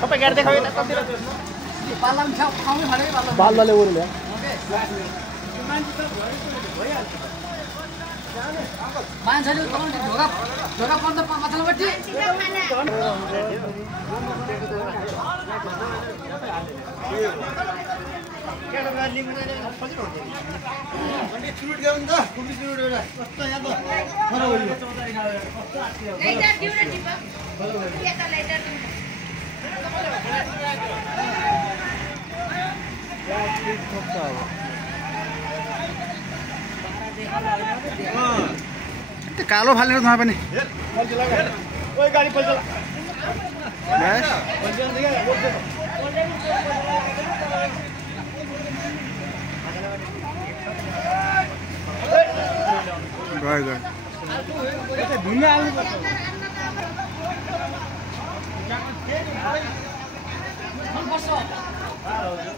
सबै गाडी देखाउ यता कति पाल्लामा खाउँ खाने पाल्ला पाल्लाले ओर्यो मान्छेले ढोका ढोका बन्द माथालपट्टि कालो फालेर नभए पनि गाडी पैसा गयो ढुङ्गा आउनु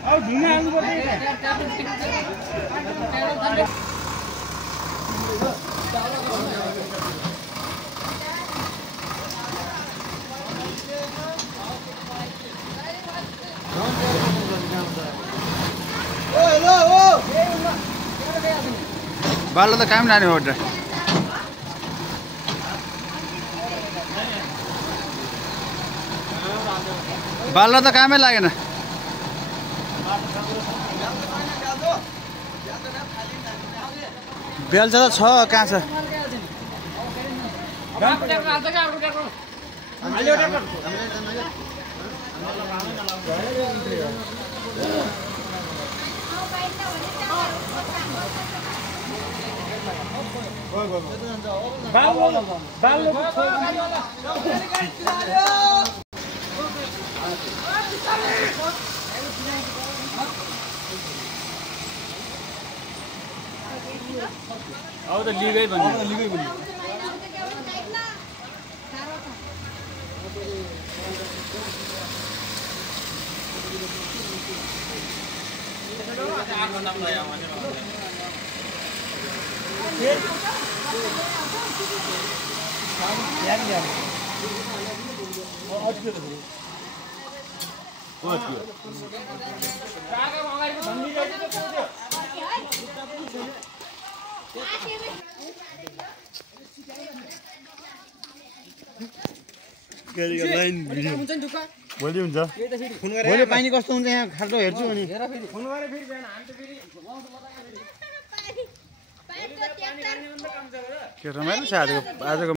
अब ढुङ्गा आउनु पर्छ बाल्लो त काम लाने हो बाल्लो त कामै लागेन बेल्चा त छ कहाँ छ अब त लिगै भन्नु भोलि हुन्छ भोलि पानी कस्तो हुन्छ यहाँ खाल्डो हेर्छु अनि के रमाइलो छ आजको